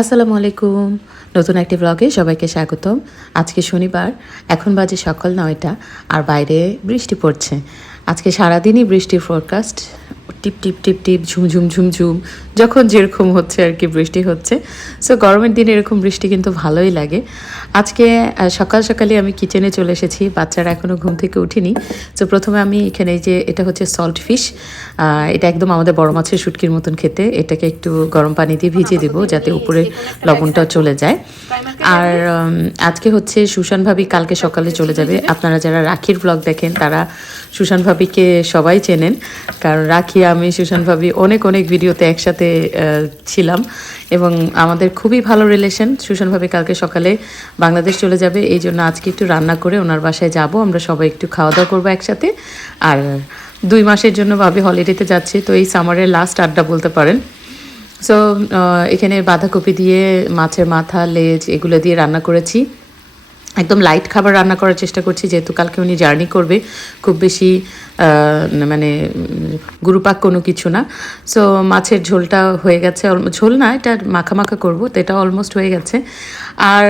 আসসালামু আলাইকুম নতুন একটি ব্লগে সবাইকে স্বাগতম। আজকে শনিবার, এখন বাজে সকাল নয়টা, আর বাইরে বৃষ্টি পড়ছে। আজকে সারাদিনই বৃষ্টির ফোরকাস্ট টিপ টিপ টিপ টিপ, ঝুম ঝুম ঝুম ঝুম, যখন যেরকম হচ্ছে আর কি বৃষ্টি হচ্ছে। সো গরমের দিনে এরকম বৃষ্টি কিন্তু ভালোই লাগে। আজকে সকাল সকালে আমি কিচেনে চলে এসেছি। বাচ্চারা এখনও ঘুম থেকে উঠিনি। তো প্রথমে আমি এখানে যে, এটা হচ্ছে সল্ট ফিশ এটা একদম আমাদের বড় মাছের শুটকির মতন খেতে। এটাকে একটু গরম পানি দিয়ে ভিজিয়ে দিব যাতে উপরে লবণটা চলে যায়। আর আজকে হচ্ছে সুশান ভাবি কালকে সকালে চলে যাবে। আপনারা যারা রাখির ব্লগ দেখেন, তারা সুশান ভাবিকে সবাই চেনেন। কারণ রাখি আমি, সুশান ভাবি, অনেক অনেক ভিডিওতে একসাথে ছিলাম এবং আমাদের খুবই ভালো রিলেশন সুশান ভাবি কালকে সকালে বাংলাদেশ চলে যাবে, এই জন্য আজকে একটু রান্না করে ওনার বাসায় যাব। আমরা সবাই একটু খাওয়া দাওয়া করব একসাথে। আর দুই মাসের জন্য ভাবি হলিডেতে যাচ্ছি, তো এই সামারের লাস্ট আড্ডা বলতে পারেন। সো এখানে বাঁধাকপি দিয়ে, মাছের মাথা, লেজ, এগুলো দিয়ে রান্না করেছি। একদম লাইট খাবার রান্না করার চেষ্টা করছি, যেহেতু কালকে উনি জার্নি করবে, খুব বেশি মানে গুরুপাক কোনো কিছু না। সো মাছের ঝোলটা হয়ে গেছে ঝোল না, এটা মাখা মাখা করব, তো এটা অলমোস্ট হয়ে গেছে। আর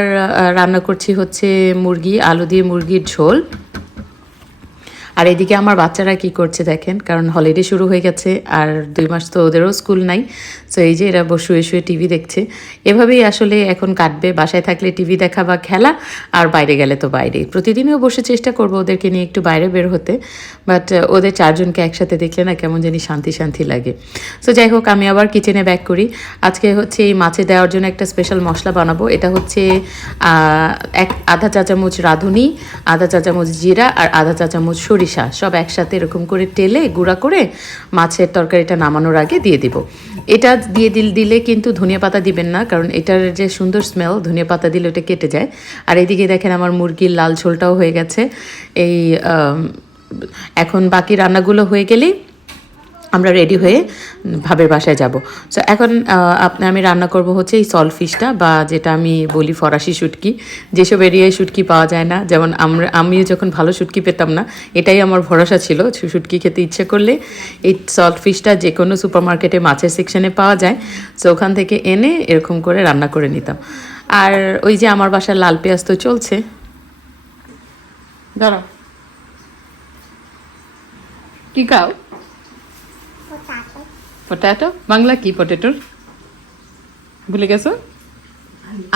রান্না করছি হচ্ছে মুরগি, আলু দিয়ে মুরগির ঝোল। আর এদিকে আমার বাচ্চারা কি করছে দেখেন, কারণ হলিডে শুরু হয়ে গেছে আর দুই মাস তো ওদেরও স্কুল নাই। সো এই যে এরা শুয়ে শুয়ে টিভি দেখছে। এভাবেই আসলে এখন কাটবে, বাসায় থাকলে টিভি দেখা বা খেলা, আর বাইরে গেলে তো বাইরে। প্রতিদিনও বসে চেষ্টা করব ওদেরকে নিয়ে একটু বাইরে বের হতে বাট ওদের চারজনকে একসাথে দেখলে না কেমন জানি শান্তি শান্তি লাগে। সো যাই হোক, আমি আবার কিচেনে ব্যাক করি। আজকে হচ্ছে এই মাছে দেওয়ার জন্য একটা স্পেশাল মশলা বানাবো। এটা হচ্ছে এক আধা চা চামচ রাঁধুনি, আধা চা চামচ জিরা আর আধা চা চামচ সরিষা সব একসাথে এরকম করে টেলে, গুঁড়া করে মাছের তরকারিটা নামানোর আগে দিয়ে দিব। এটা দিয়ে দিল, দিলে কিন্তু ধনিয়া পাতা দিবেন না, কারণ এটার যে সুন্দর স্মেল ধনিয়া পাতা দিলে ওটা কেটে যায়। আর এদিকে দেখেন আমার মুরগির লাল ঝোলটাও হয়ে গেছে। এই এখন বাকি রান্নাগুলো হয়ে গেলেই আমরা রেডি হয়ে ভাবের বাসায় যাব। সো এখন আপনার আমি রান্না করব হচ্ছে এই সল ফিশটা বা যেটা আমি বলি ফরাসি শুটকি। যেসব এরিয়ায় শুটকি পাওয়া যায় না, যেমন আমরা, আমিও যখন ভালো শুটকি পেতাম না, এটাই আমার ভরসা ছিল শুটকি খেতে ইচ্ছে করলে। এই সল্ট ফিশটা যে কোনো সুপার মার্কেটে মাছের সেকশনে পাওয়া যায়। সো ওখান থেকে এনে এরকম করে রান্না করে নিতাম। আর ওই যে আমার বাসার লাল পেঁয়াজ তো চলছে। দাঁড়াও। কি খাও? পটাটো বাংলা কি পটেটোর ভুলে গেছো?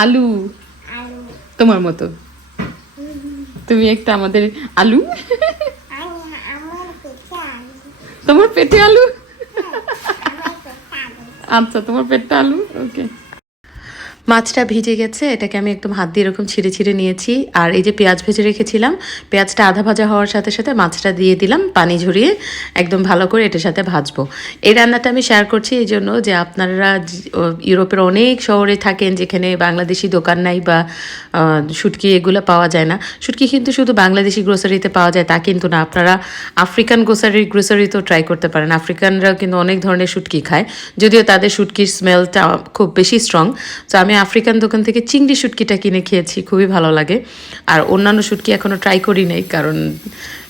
আলু। তোমার মতো। তুমি একটা আমাদের আলু। তোমার পেটে আলু? পেটে আলু। আচ্ছা তোমার পেটটা আলু? ওকে মাছটা ভিজে গেছে, এটাকে আমি একদম হাত দিয়ে এরকম ছিঁড়ে ছিঁড়ে নিয়েছি। আর এই যে পেঁয়াজ ভেজে রেখেছিলাম, পেঁয়াজটা আধা ভাজা হওয়ার সাথে সাথে মাছটা দিয়ে দিলাম, পানি ঝরিয়ে একদম ভালো করে এটার সাথে ভাজবো। এই রান্নাটা আমি শেয়ার করছি এই জন্য যে আপনারা ইউরোপের অনেক শহরে থাকেন যেখানে বাংলাদেশি দোকান নাই বা শুটকি এগুলো পাওয়া যায় না। শুটকি কিন্তু শুধু বাংলাদেশি গ্রোসারিতে পাওয়া যায়, তা কিন্তু না। আপনারা আফ্রিকান গ্রোসারি গ্রোসারিতেও ট্রাই করতে পারেন। আফ্রিকানরাও কিন্তু অনেক ধরনের শুটকি খায়। যদিও তাদের শুটকির স্মেলটা খুব বেশি স্ট্রং তো আমি আফ্রিকান দোকান থেকে চিংড়ি শুটকিটা কিনে খেয়েছি, খুবই ভালো লাগে। আর অন্যান্য শুটকি এখনও ট্রাই করি নাই, কারণ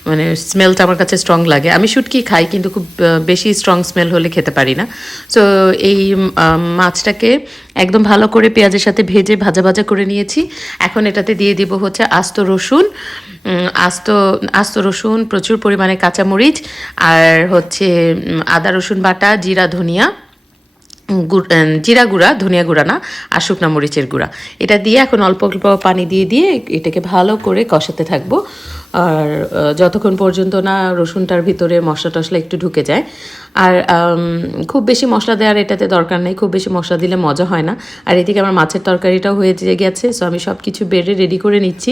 মানে স্মেলটা আমার কাছে স্ট্রং লাগে। আমি শুটকি খাই, কিন্তু খুব বেশি স্ট্রং স্মেল হলে খেতে পারি না। সো এই মাছটাকে একদম ভালো করে পেঁয়াজের সাথে ভেজে ভাজা ভাজা করে নিয়েছি। এখন এটাতে দিয়ে দিব হচ্ছে আস্ত রসুন আস্ত আস্ত রসুন, প্রচুর পরিমাণে কাঁচামরিচ, আর হচ্ছে আদা রসুন বাটা, জিরা, ধনিয়া। জিরা গুঁড়া, ধনিয়া গুঁড়া না, আর শুকনা মরিচের গুঁড়া। এটা দিয়ে এখন অল্প অল্প পানি দিয়ে দিয়ে এটাকে ভালো করে কষাতে থাকব। আর যতক্ষণ পর্যন্ত না রসুনটার ভিতরে মশলা টশলা একটু ঢুকে যায়। আর খুব বেশি মশলা দেওয়ার এটাতে দরকার নেই, খুব বেশি মশলা দিলে মজা হয় না। আর এদিকে আমার মাছের তরকারিটাও হয়ে গেছে সো আমি সব কিছু বেড়ে রেডি করে নিচ্ছি।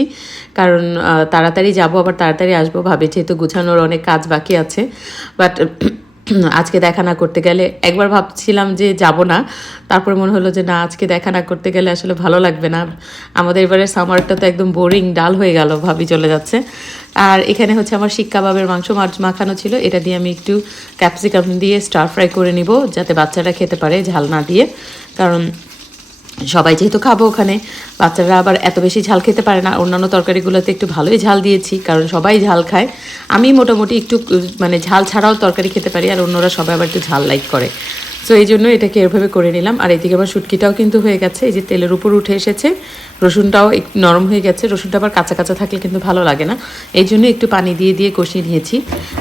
কারণ তাড়াতাড়ি যাব, আবার তাড়াতাড়ি আসব ভাবে, যেহেতু গুছানোর অনেক কাজ বাকি আছে। বাট আজকে দেখা না করতে গেলে একবার ভাবছিলাম যে যাব না। তারপরে মনে হলো যে না, আজকে দেখা না করতে গেলে আসলে ভালো লাগবে না। আমাদের এবারে সামারটা তো একদম বোরিং ডাল হয়ে গেল, ভাবি চলে যাচ্ছে। আর এখানে হচ্ছে আমার শিক কাবাবের মাংস মাছ মাখানো ছিল। এটা দিয়ে আমি একটু ক্যাপসিকাম দিয়ে স্টার ফ্রাই করে নিব, যাতে বাচ্চারা খেতে পারে ঝাল না দিয়ে। কারণ সবাই যেহেতু খাব ওখানে, বাচ্চারা আবার এত বেশি ঝাল খেতে পারে না। অন্যান্য তরকারিগুলোতে একটু ভালোই ঝাল দিয়েছি, কারণ সবাই ঝাল খায়। আমি মোটামুটি একটু মানে ঝাল ছাড়াও তরকারি খেতে পারি, আর অন্যরা সবাই আবার একটু ঝাল লাইক করে। সো এই জন্য এটাকে এভাবে করে নিলাম। আর এদিকে আবার শুটকিটাও কিন্তু হয়ে গেছে, এই যে তেলের উপর উঠে এসেছে। রসুনটাও নরম হয়ে গেছে। রসুনটা আবার কাঁচা কাঁচা থাকলে কিন্তু ভালো লাগে না। এই জন্য একটু পানি দিয়ে দিয়ে কষিয়ে নিয়েছি।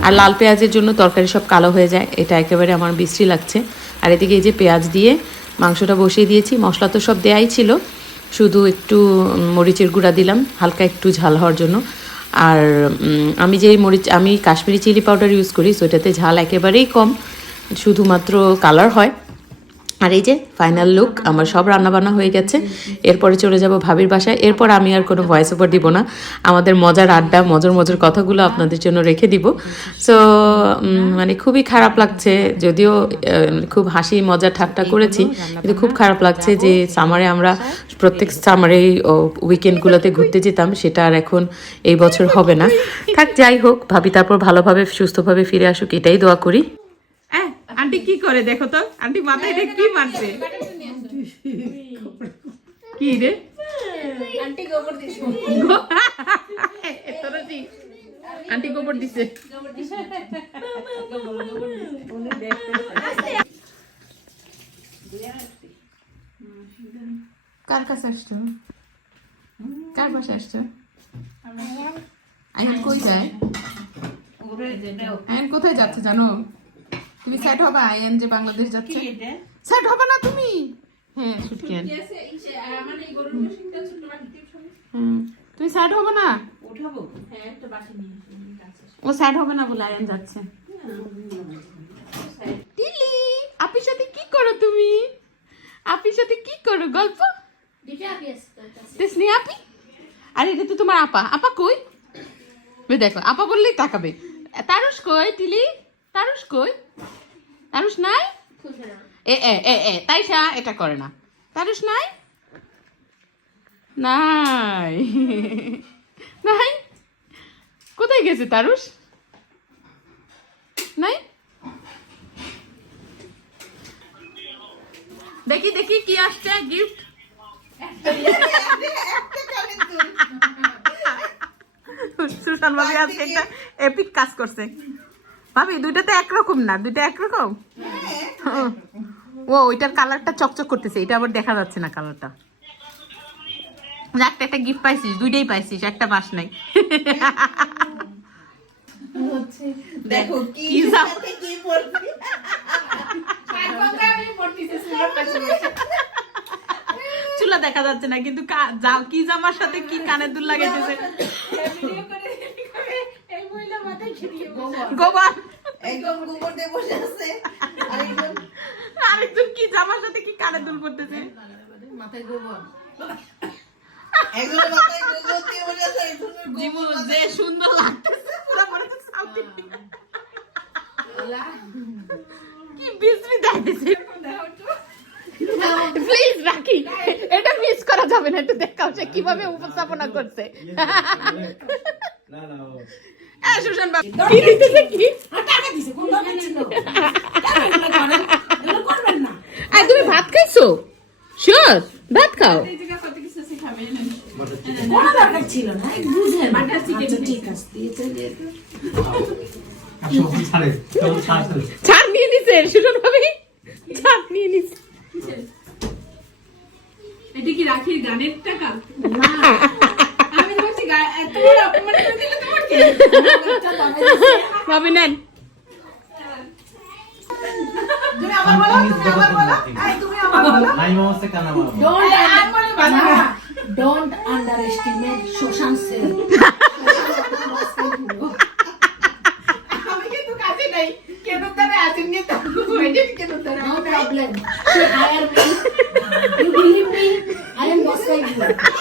আর লাল পেঁয়াজের জন্য তরকারি সব কালো হয়ে যায়, এটা একেবারে আমার বিশ্রী লাগছে। আর এদিকে এই যে পেঁয়াজ দিয়ে মাংসটা বসিয়ে দিয়েছি, মশলা তো সব দেয়াই ছিল। শুধু একটু মরিচের গুঁড়া দিলাম, হালকা একটু ঝাল হওয়ার জন্য। আর আমি যে মরিচ, আমি কাশ্মীরি চিলি পাউডার ইউজ করি সো এটাতে ঝাল একেবারেই কম। শুধুমাত্র কালার হয়। আর এই যে ফাইনাল লুক আমার সব রান্নাবান্না হয়ে গেছে। এরপরে চলে যাব ভাবির বাসায়। এরপর আমি আর কোনো ভয়েস ওভার দিব না। আমাদের মজার আড্ডা মজার মজার কথাগুলো আপনাদের জন্য রেখে দিব। সো মানে খুবই খারাপ লাগছে। যদিও খুব হাসি মজা ঠাট্টা করেছি। কিন্তু খুব খারাপ লাগছে যে সামারে আমরা প্রত্যেক সামারে উইকেন্ডগুলোতে ঘুরতে যেতাম। সেটা আর এখন এই বছর হবে না। থাক যাই হোক ভাবি তারপর ভালোভাবে সুস্থভাবে ফিরে আসুক এটাই দোয়া করি। আন্টি কি করে দেখো তো? আন্টি মাথায় এটা কি মারছে? কি রে? আন্টি গোবর দিছে। আন্টি গোবর দিছে। কার কাছে আসছো? কার পাশে আসছো? আয়ন কই যায়? আয়ন কোথায় যাচ্ছে জানো? তুমি সেট হবে আয়ন যে বাংলাদেশ যাচ্ছে। সেট হবে না তুমি? হ্যাঁ ছুটকি আন মানে গরুর মেশিনটা ছোট বাটিতে হুম। তুমি স্যাড হবে না? হ্যাঁ একটা বাটি নিয়ে ও স্যাড হবে না বলে আয়ন যাচ্ছে। টিলি আপির সাথে কি করো তুমি? আপির সাথে কি করো? গল্প? স্নেহ আপি? আরে এটা তো তোমার আপা। আপা কই? দেখো আপা বললেই তাকাবে। তারুষ কই টিলি? তারুষ কই? তারুষ নাই? এ এ এ এ তাইসা এটা করে না। তারুষ নাই? নাই। নাই? কোথায় গেছে তারুষ নাই? দেখি দেখি কি আসছে? গিফট সুশান ভাবি আজকে একটা এপিক কাজ করছে। ভাবি দুইটা তো একরকম না দুইটা একরকম? ও ওইটার কালারটা চকচক করতেছে এটা আবার দেখা যাচ্ছে না কালারটা। একটা একটা গিফট পাইছিস দুইটাই পাইছিস একটা পাস নাই। দেখো কি কি চুলা দেখা যাচ্ছে না কিন্তু কা- যা- কি জামার সাথে কি কানের দুল লাগাইতেছে? গোবর। একদম গোবর দিয়ে বসে আছে আরেকজন আরেকজন কি জামার সাথে কি কানের দুল পড়তেছে মাথায় গোবর একজনের মাথায় গোবর দিয়ে বসে আছে জীবন যে সুন্দর লাগতেছে পুরো মনে হচ্ছে South কি বিশ্রী দেখতেছে প্লিজ রাখি এটা মিস করা যাবে না একটু দেখাও সে কীভাবে উপস্থাপনা করছে না না হ্যাঁ সুশান বাবু কি দিতেছে কি আর তুমি ভাত খাইছো? শিওর ভাত খাও। আসো ছাড়ে তো ছাড় ছাড় নিয়ে নিছে সুশান ভাবি। ছাড় নিয়ে নিছে। এটা কি রাখির গানের টাকা? আমি ভাবছি এত অপমান করে দিলে তোমাকে ভাবি নেন। তুমি আমার বলো তুমি আমার বলো এই তুমি আমার বলো নাই মামাসে কানা মামা ডোন্ট আন্ডারএস্টিমেট সুশান্ত সিং আমি কিন্তু কাছে নাই কেন তারে আছেন নিয়ে তারপর কেন তারে problem. She hired me. You believe me? I am boss like you.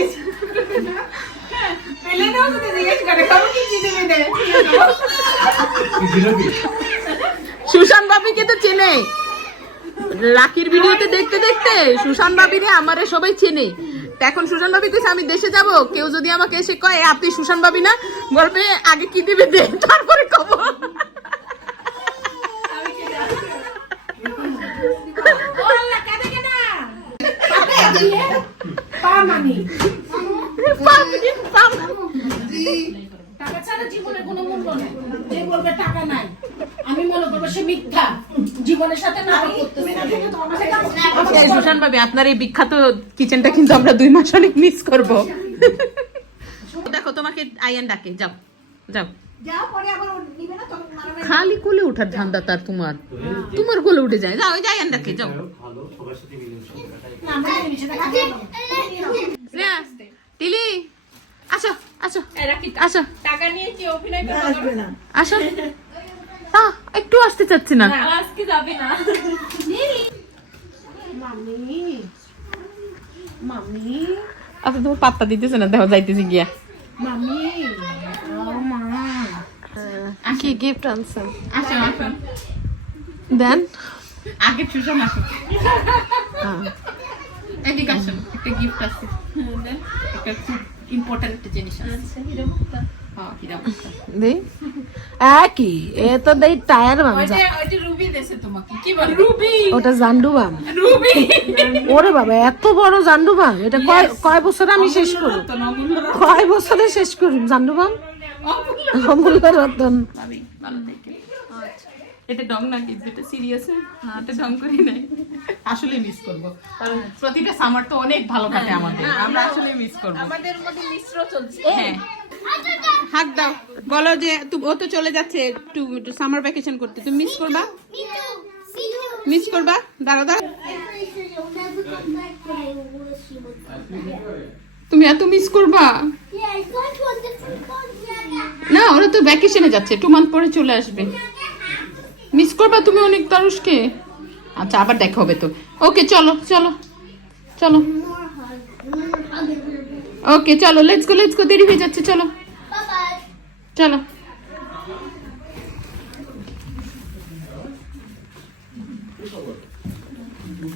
জিজ্ঞেস সুশান বাবিকে তো চেনে। লাকির ভিডিওতে দেখতে দেখতে সুশান বাবিরে আমারে সবাই চেনে। এখন সুশান বাবি আমি দেশে যাব, কেউ যদি আমাকে এসে কয় আপনি সুশান বাবি না? গল্পে আগে কি দিবে দে, তারপরে কব। পা মানি। সুশান ভাবি আপনার এই বিখ্যাত কিচেনটা কিন্তু আমরা দুই মাস অনেক মিস করব। দেখো তোমাকে আইয়ান ডাকে যাও যাও। খালি কোলে ওঠার ধান্দা তার তোমার। তোমার কোলে উঠে যায়। যাও ওই যে আইয়ান ডাকে যাও। টিলি আসো আসো আসো। টাকা নিয়ে কি অভিনয় করব না। আসো। একটু আসতে চাচ্ছি না। আজকে যাবে না। আচ্ছা তোমার পাত্তা দিতেছে না? দেখো যাইতেছি গিয়া। মামি ও মা। কি গিফট আনছেন? দেন। আগে সুষম আসো। এদিকে একটা গিফট আছে। একটা খুব ইম্পর্টেন্ট একটা জিনিস আছে। হ্যাঁ হীরা মুক্তা। দেই? একই এ তো দেই টায়ার বাম ওইটা ওইটা রুবি দেছে তোমাকে কি বল? রুবি! ওটা জান্ডু বাম রুবি! ওরে বাবা এত বড় জান্ডু বাম এটা কয় কয় বছর আমি শেষ করি? তো কয় বছরে শেষ করি? জান্ডু বাম অমূল্য রতন। ভালো থেকে এটা ডং নাকি? যেটা সিরিয়াস এটা ডং করি নাই। আসলে মিস করব। কারণ প্রতিটা সামার তো অনেক ভালো কাটে আমাদের। আমরা আসলে মিস করব। আমাদের মধ্যে মিশ্র চলছে। হ্যাঁ। হাক দাও। বলো যে ও তো চলে যাচ্ছে একটু সামার ভ্যাকেশন করতে। তুমি মিস করবা? মিস করবা? দাঁড়া দাঁড়া তুমি এত মিস করবা? না ওরা তো ভ্যাকেশনে যাচ্ছে। টু মান্থ পরে চলে আসবে। মিস করবা তুমি অনেক তারুষকে আচ্ছা আবার দেখা হবে তো। ওকে চলো চলো চলো। ওকে চলো লেটস গো লেটস গো দেরি হয়ে যাচ্ছে চলো। চলো।